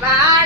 Bye.